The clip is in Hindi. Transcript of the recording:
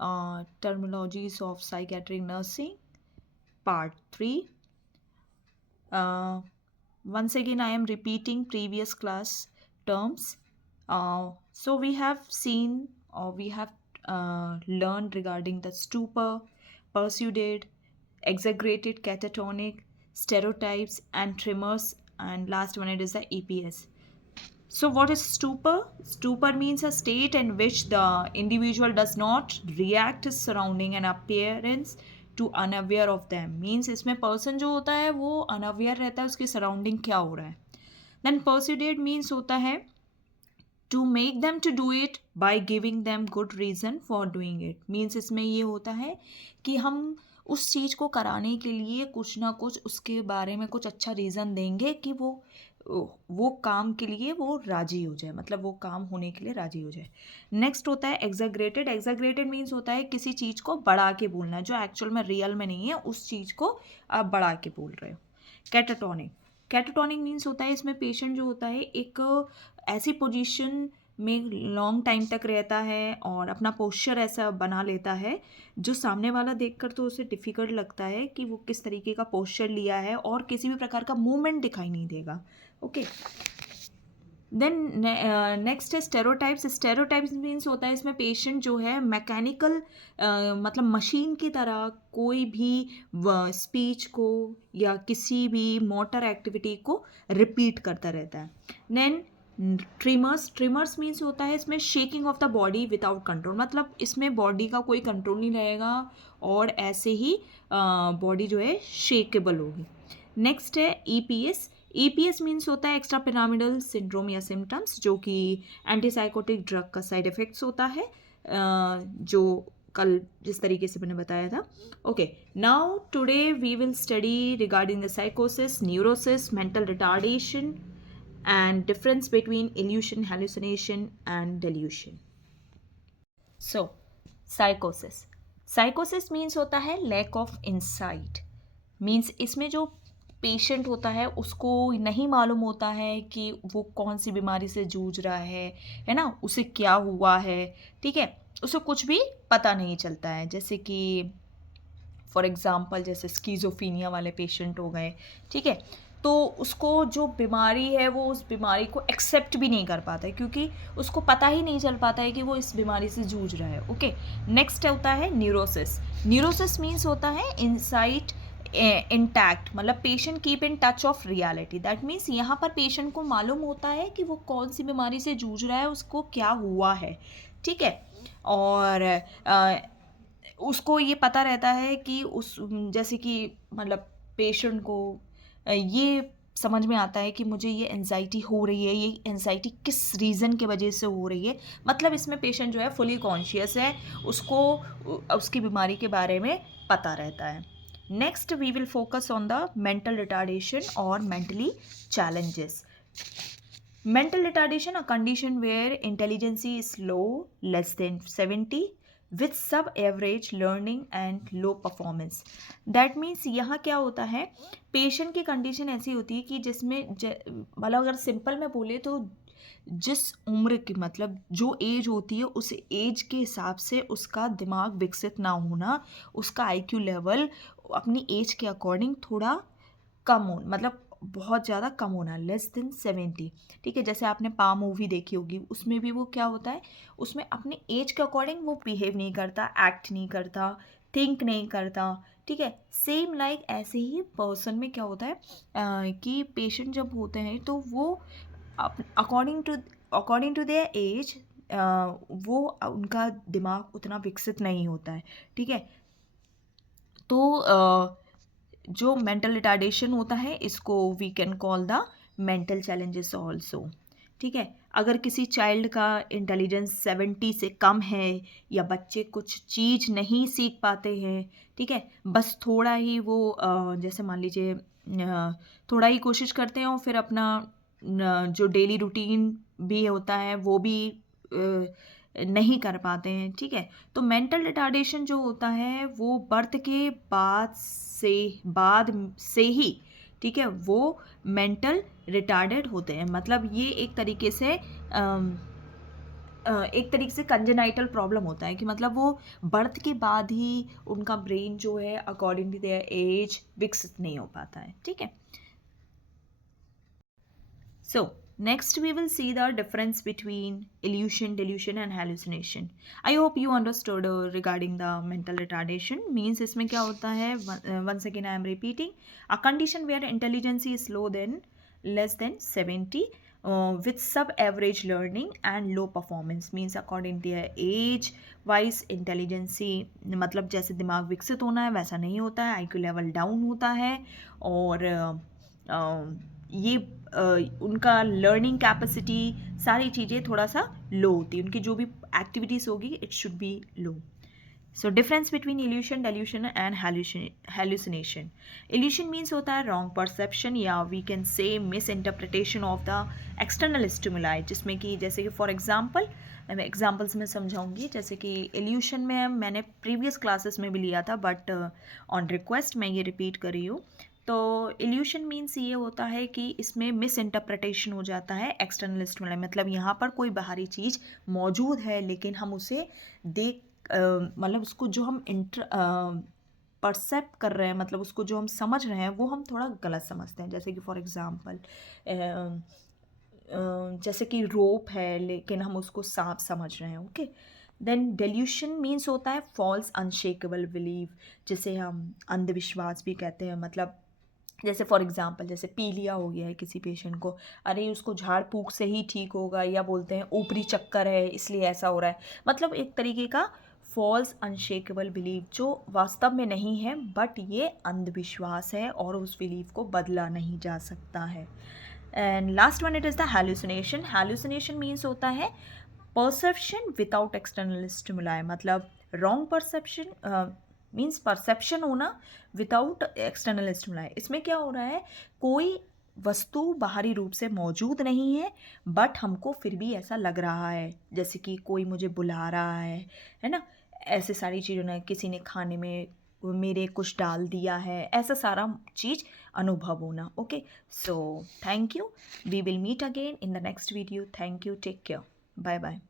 Terminologies of Psychiatric Nursing, Part 3. Once again, I am repeating previous class terms. So we have seen or we have learned regarding the stupor, persuaded, exaggerated, catatonic, stereotypes, and tremors, and last one it is the EPS. So, what is stupor? Stupor means a state in which the individual does not react to surrounding and appearance to unaware of them. Means इसमें person जो होता है वो unaware रहता है उसकी surrounding क्या हो रहा है. Then persuaded means होता है to make them to do it by giving them good reason for doing it. Means इसमें ये होता है कि हम उस चीज़ को कराने के लिए कुछ ना कुछ उसके बारे में कुछ अच्छा रीज़न देंगे कि वो काम के लिए वो राजी हो जाए, मतलब वो काम होने के लिए राजी हो जाए. नेक्स्ट होता है एग्जाग्रेटेड. एग्जाग्रेटेड मीन्स होता है किसी चीज़ को बढ़ा के बोलना जो एक्चुअल में रियल में नहीं है, उस चीज़ को आप बढ़ा के बोल रहे हो. कैटाटोनिक. कैटाटोनिक मीन्स होता है इसमें पेशेंट जो होता है एक ऐसी पोजीशन में लॉन्ग टाइम तक रहता है और अपना पोस्चर ऐसा बना लेता है जो सामने वाला देखकर तो उसे डिफ़िकल्ट लगता है कि वो किस तरीके का पोस्चर लिया है और किसी भी प्रकार का मूवमेंट दिखाई नहीं देगा. ओके. देन नेक्स्ट है स्टेरोटाइप्स. स्टेरोटाइप्स मीन्स होता है इसमें पेशेंट जो है मैकेनिकल मतलब मशीन की तरह कोई भी स्पीच को या किसी भी मोटर एक्टिविटी को रिपीट करता रहता है. Then trimmers. ट्रिमर्स मीन्स होता है इसमें shaking of the body without control, मतलब इसमें बॉडी का कोई कंट्रोल नहीं रहेगा और ऐसे ही बॉडी जो है शेकेबल होगी. नेक्स्ट है EPS. EPS मीन्स होता है एक्स्ट्रा पिरामिडल सिंड्रोम या सिम्टम्स जो कि एंटीसाइकोटिक ड्रग का साइड इफेक्ट्स होता है जो कल जिस तरीके से मैंने बताया था. Okay, now today we will study regarding the साइकोसिस, neurosis, mental retardation and difference between illusion, hallucination and delusion. So, psychosis. Psychosis means होता है lack of insight. Means इसमें जो पेशेंट होता है उसको नहीं मालूम होता है कि वो कौन सी बीमारी से जूझ रहा है ना, उसे क्या हुआ है, ठीक है, उसे कुछ भी पता नहीं चलता है. जैसे कि फॉर एग्ज़ाम्पल जैसे स्कीज़ोफ्रीनिया वाले पेशेंट हो गए, ठीक है, तो उसको जो बीमारी है वो उस बीमारी को एक्सेप्ट भी नहीं कर पाता है क्योंकि उसको पता ही नहीं चल पाता है कि वो इस बीमारी से जूझ रहा है. ओके. नेक्स्ट होता है न्यूरोसिस. न्यूरोसिस मीन्स होता है इनसाइट इंटैक्ट, मतलब patient keep in touch of reality. That means यहाँ पर पेशेंट को मालूम होता है कि वो कौन सी बीमारी से जूझ रहा है, उसको क्या हुआ है, ठीक है, और उसको ये पता रहता है कि उस जैसे कि मतलब पेशेंट को ये समझ में आता है कि मुझे ये एंजाइटी हो रही है, ये एंजाइटी किस रीज़न के वजह से हो रही है, मतलब इसमें पेशेंट जो है फुली कॉन्शियस है, उसको उसकी बीमारी के बारे में पता रहता है. Next we will focus on the mental retardation और mentally challenges. Mental retardation, a condition where intelligence is low, less than 70, with sub-average learning and low performance. That means यहाँ क्या होता है, पेशेंट की कंडीशन ऐसी होती है कि जिसमें मतलब अगर सिंपल में बोले तो जिस उम्र की मतलब जो एज होती है उस एज के हिसाब से उसका दिमाग विकसित ना होना, उसका IQ लेवल अपनी एज के अकॉर्डिंग थोड़ा कम हो, मतलब बहुत ज़्यादा कम होना, लेस देन 70, ठीक है. जैसे आपने पा मूवी देखी होगी, उसमें भी वो क्या होता है, उसमें अपने एज के अकॉर्डिंग वो बिहेव नहीं करता, एक्ट नहीं करता, थिंक नहीं करता, ठीक है. सेम लाइक ऐसे ही पर्सन में क्या होता है कि पेशेंट जब होते हैं तो वो अकॉर्डिंग टू देयर एज वो उनका दिमाग उतना विकसित नहीं होता है, ठीक है. तो जो मेंटल रिटार्डेशन होता है इसको we can call the mental challenges also, ठीक है. अगर किसी चाइल्ड का इंटेलिजेंस 70 से कम है या बच्चे कुछ चीज़ नहीं सीख पाते हैं, ठीक है, बस थोड़ा ही वो जैसे मान लीजिए थोड़ा ही कोशिश करते हैं और फिर अपना जो डेली रूटीन भी होता है वो भी नहीं कर पाते हैं, ठीक है. तो मेंटल रिटार्डेशन जो होता है वो बर्थ के बाद से ही, ठीक है, वो मेंटल रिटार्डेड होते हैं. मतलब ये एक तरीके से एक तरीके से कंजेनाइटल प्रॉब्लम होता है कि मतलब वो बर्थ के बाद ही उनका ब्रेन जो है अकॉर्डिंग टू देयर एज विकसित नहीं हो पाता है, ठीक है। So, next we will see the difference between illusion, delusion and hallucination. I hope you understood regarding the mental retardation. Means इसमें क्या होता है, once again I am repeating, a condition where intelligence is low than less than 70 with sub-average learning and low performance. Means according to their age wise intelligence, मतलब जैसे दिमाग विकसित होना है वैसा नहीं होता है, IQ लेवल डाउन होता है, और ये उनका लर्निंग कैपेसिटी सारी चीज़ें थोड़ा सा लो होती है, उनकी जो भी एक्टिविटीज़ होगी it should be low. So difference between illusion, delusion and hallucination. Illusion means होता है रॉन्ग परसेप्शन या we can say misinterpretation of the external stimuli, जिसमें कि जैसे कि फॉर एग्जांपल एग्जाम्पल्स में समझाऊंगी. जैसे कि इल्यूशन में मैंने प्रीवियस क्लासेस में भी लिया था बट ऑन रिक्वेस्ट मैं ये रिपीट कर रही हूँ. तो इल्यूशन मीन्स ये होता है कि इसमें मिस इंटरप्रिटेशन हो जाता है एक्सटर्नल स्टिमुलाई, मतलब यहाँ पर कोई बाहरी चीज़ मौजूद है लेकिन हम उसे देख मतलब उसको जो हम परसेप्ट कर रहे हैं, मतलब उसको जो हम समझ रहे हैं वो हम थोड़ा गलत समझते हैं. जैसे कि फॉर एग्जांपल जैसे कि रोप है लेकिन हम उसको सांप समझ रहे हैं. ओके. देन डेल्यूशन मीन्स होता है फॉल्स अनशेकेबल बिलीव, जिसे हम अंधविश्वास भी कहते हैं. मतलब जैसे फॉर एग्जांपल जैसे पीलिया हो गया है किसी पेशेंट को, अरे उसको झाड़ फूक से ही ठीक होगा, या बोलते हैं ऊपरी चक्कर है इसलिए ऐसा हो रहा है. मतलब एक तरीके का फॉल्स अनशेकेबल बिलीव जो वास्तव में नहीं है बट ये अंधविश्वास है और उस बिलीव को बदला नहीं जा सकता है. And last one it is the hallucination. Hallucination means होता है परसेप्शन विदाउट एक्सटर्नल स्टिमुलाई, मतलब रॉन्ग परसेप्शन मीन्स परसेप्शन होना विदाउट एक्सटर्नल स्टिमुलाई. इसमें क्या हो रहा है, कोई वस्तु बाहरी रूप से मौजूद नहीं है बट हमको फिर भी ऐसा लग रहा है जैसे कि कोई मुझे बुला रहा है ना. ऐसे सारी चीज़ों ने, किसी ने खाने में मेरे कुछ डाल दिया है, ऐसा सारा चीज़ अनुभव होना. Okay. So thank you. We will meet again in the next video. Thank you. Take care. Bye bye.